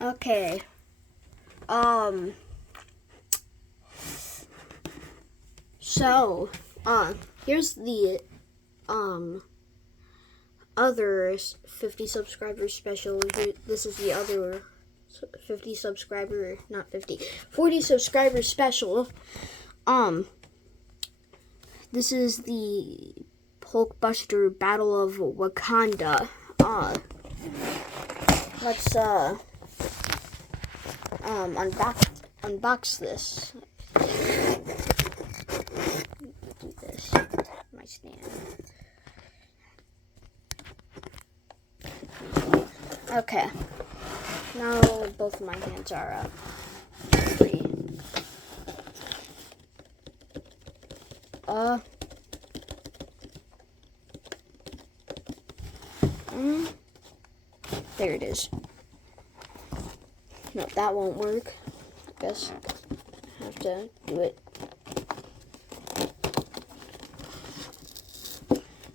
Okay. So, here's the, other 50 subscriber special. This is the other 50 subscriber, not 50, 40 subscriber special. This is the Hulkbuster Battle of Wakanda. Let's, unbox this. Do this. My stand. Okay. Now both of my hands are free. There it is. No, that won't work. I guess I have to do it.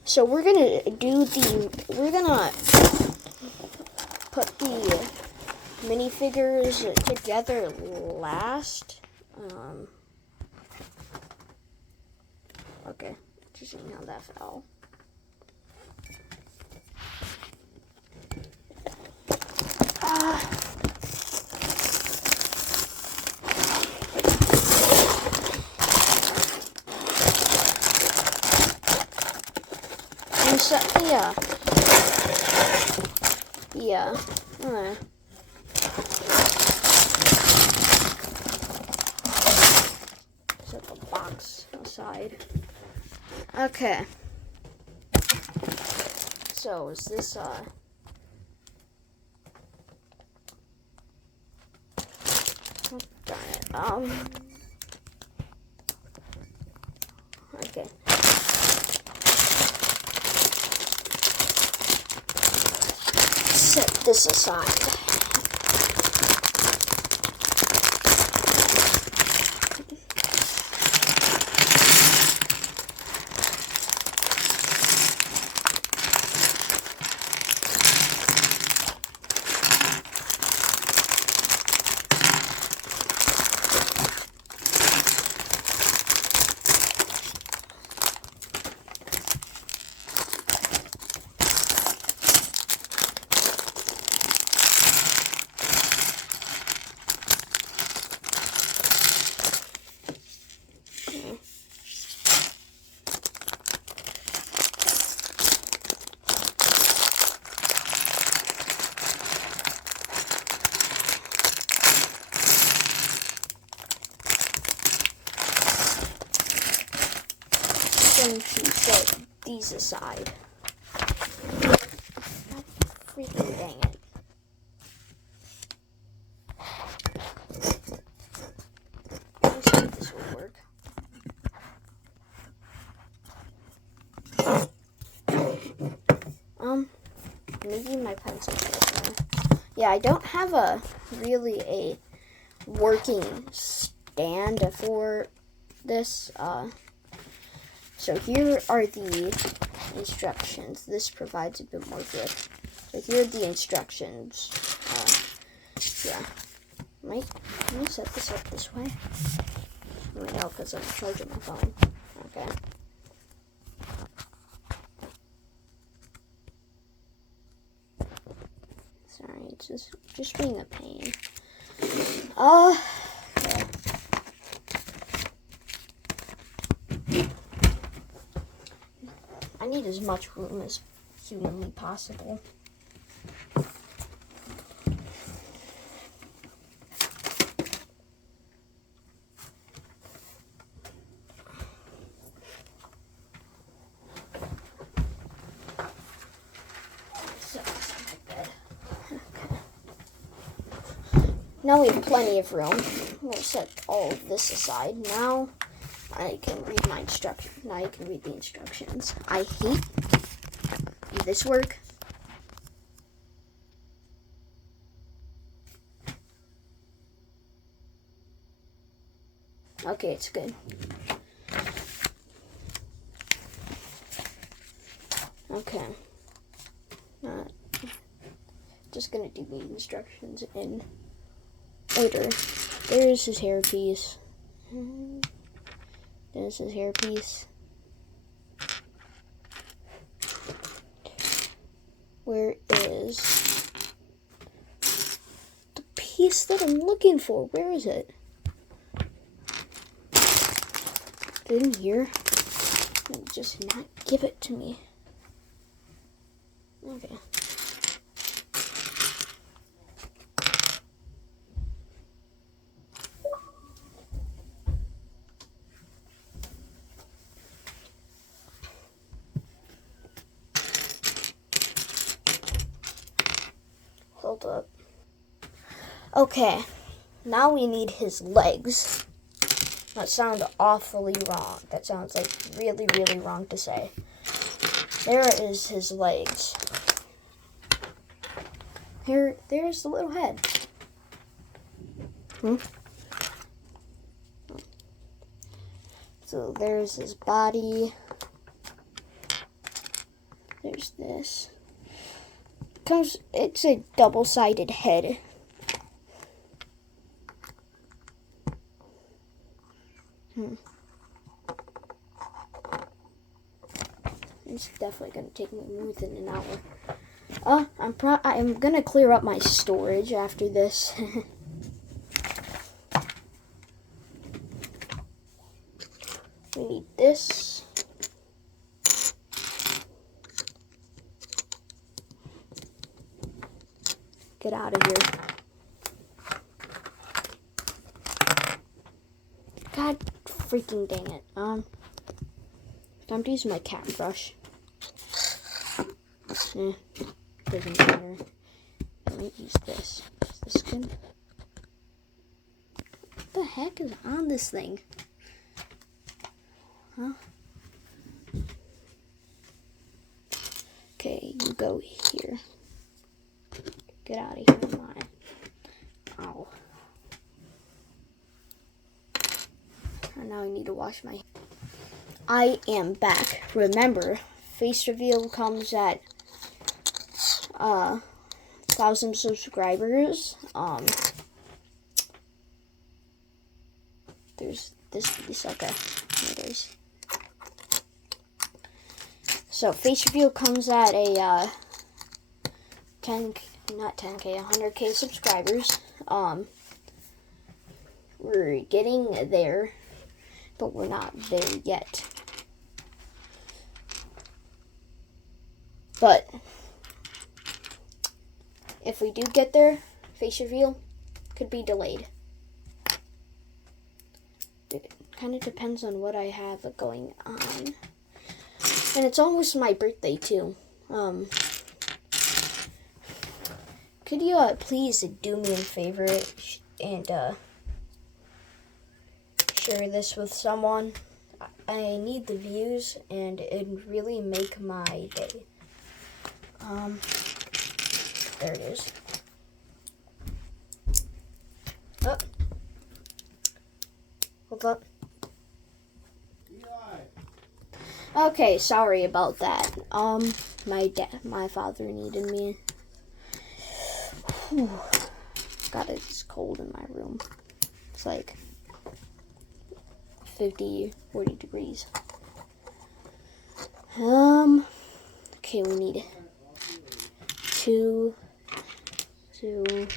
So we're gonna put the minifigures together last. Okay, just seeing how that fell. Yeah. Set the box aside. Okay. So is this darn it. Okay. Set this aside. Going to set these aside. Freaking dang it. Let's see if this will work. Maybe my pencil. Yeah, I don't have a working stand for this. So here are the instructions. This provides a bit more grip. So here are the instructions. Yeah. Let me set this up this way. No, because I'm charging my phone. Okay. Sorry, it's just being a pain. Okay. I need as much room as humanly possible. Now we have plenty of room. We'll set all of this aside. Now I can read my instructions. Now I can read the instructions. I hate. Did this work? Okay, it's good. Okay. just gonna do the instructions in order. There's his hairpiece. There's his hairpiece. Where is the piece that I'm looking for? Where is it? In here. Just not give it to me. Okay. Hold up. Okay. Now we need his legs. That sounds awfully wrong. That sounds like really, really wrong to say. There is his legs. There's the little head. So there's his body. There's this. It's a double-sided head. It's definitely gonna take me more than an hour. I'm gonna clear up my storage after this. We need this. Get out of here. God freaking dang it. Time to use my cat brush. Doesn't matter. Let me use this. Is this good? What the heck is on this thing? Huh? Okay, you go here. Get out of here, mine. Ow. And now I need to wash my hands. I am back. Remember, face reveal comes at 1,000 subscribers. There's this piece. Okay, there it is. So face reveal comes at a 100K subscribers. We're getting there, but we're not there yet. But if we do get there, face reveal could be delayed. It kind of depends on what I have going on. And it's almost my birthday too. Could you please do me a favor and share this with someone? I need the views and it'd really make my day. There it is. Oh. Hold up. Okay, sorry about that. My father needed me. Whew. God, it's cold in my room. It's like 40 degrees. Okay, we need two. We're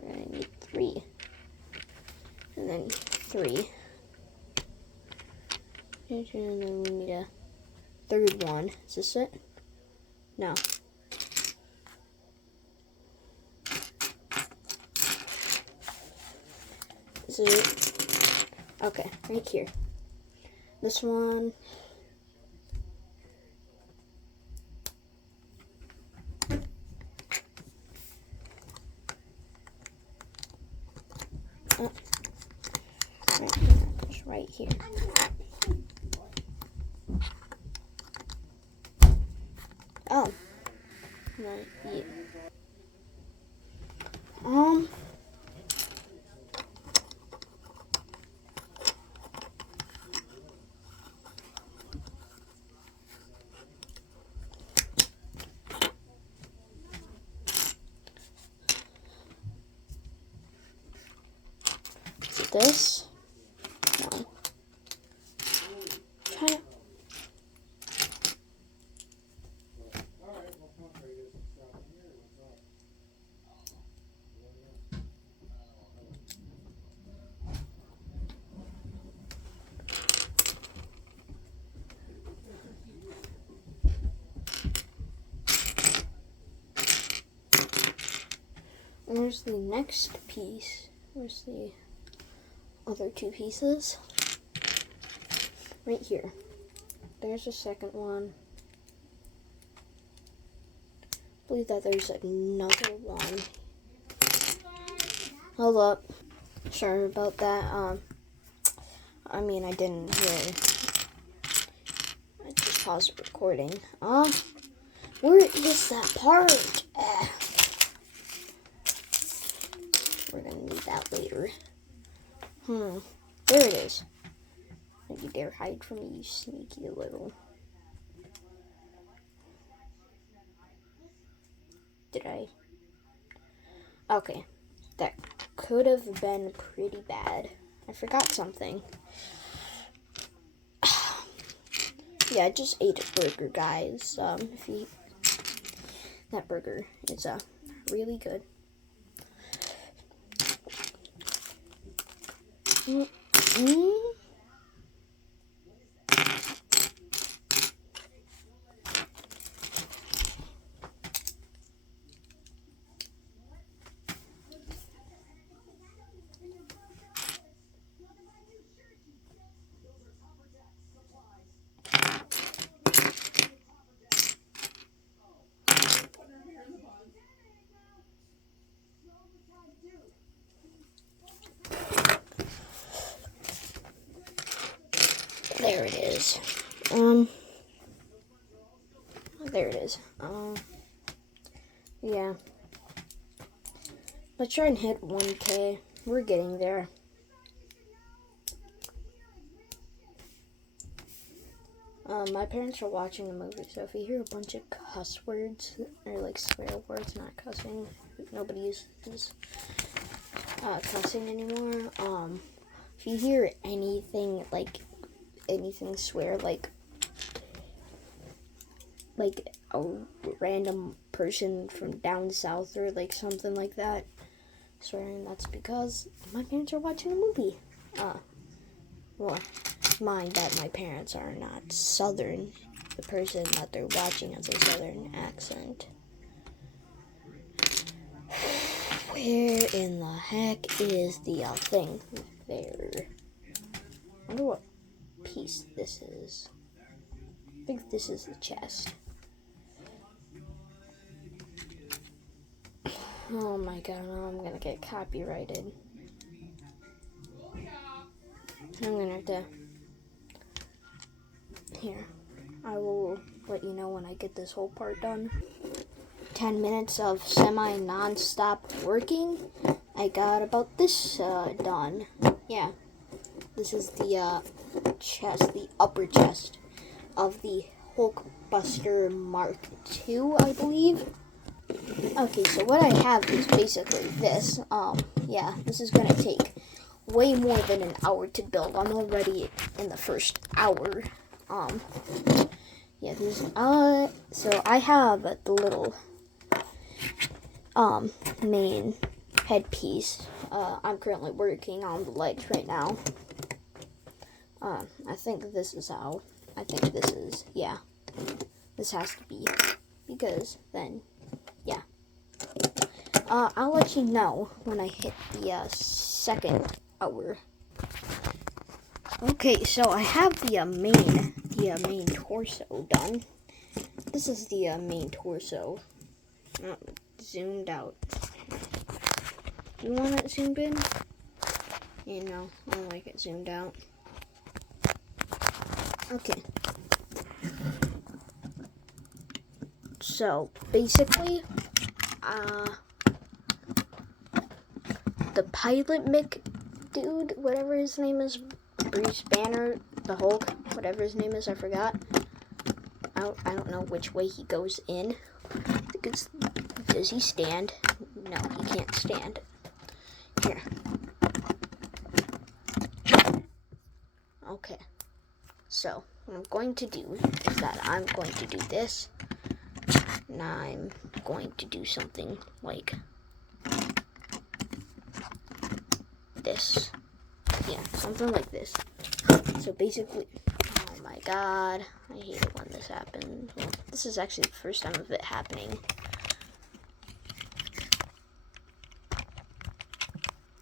gonna need 3. And then 3. And then we need a third one. Is this it? No. This is it. Okay, right here. This one. Oh. Right here. Oh. Right here. this. No. Try. Where's the next piece? Where's the other two pieces? Right here. There's a second one. I believe that there's another one. Hold up. Sorry about that. I mean, I didn't hear. I just paused the recording. Where is that part? We're gonna need that later. There it is. Don't you dare hide from me, you sneaky little. Did I? Okay. That could have been pretty bad. I forgot something. Yeah, I just ate a burger, guys. That burger is really good. There it is. There it is. Yeah. Let's try and hit 1K. We're getting there. My parents are watching a movie, so if you hear a bunch of cuss words, or like swear words, not cussing, nobody uses cussing anymore. If you hear anything swear, like a random person from down south or like something like that swearing, that's because my parents are watching a movie. Well, mind that my parents are not Southern. The person that they're watching has a Southern accent. Where in the heck is the thing? There. I wonder what piece this is. I think this is the chest. Oh my god, I'm gonna get copyrighted. I'm gonna have to... Here, I will let you know when I get this whole part done. 10 minutes of semi-non-stop working. I got about this done. Yeah, this is the chest, the upper chest of the Hulkbuster Mark II, I believe. Okay, so what I have is basically this. Yeah, this is gonna take way more than an hour to build. I'm already in the first hour. Yeah, this, so I have the little, main headpiece. I'm currently working on the legs right now. I think this is, yeah, this has to be, because then, yeah. I'll let you know when I hit the, second hour. Okay, so I have the main torso done. This is the main torso. Zoomed out. You want it zoomed in? You know, I like it zoomed out. Okay. So basically, the pilot Mick dude, whatever his name is, Bruce Banner, the Hulk, whatever his name is, I forgot. I don't know which way he goes in. Because, does he stand? No, he can't stand. Here. So what I'm going to do is that I'm going to do this, and I'm going to do something like this. Yeah, something like this. So basically, oh my god, I hate it when this happens. Well, this is actually the first time of it happening.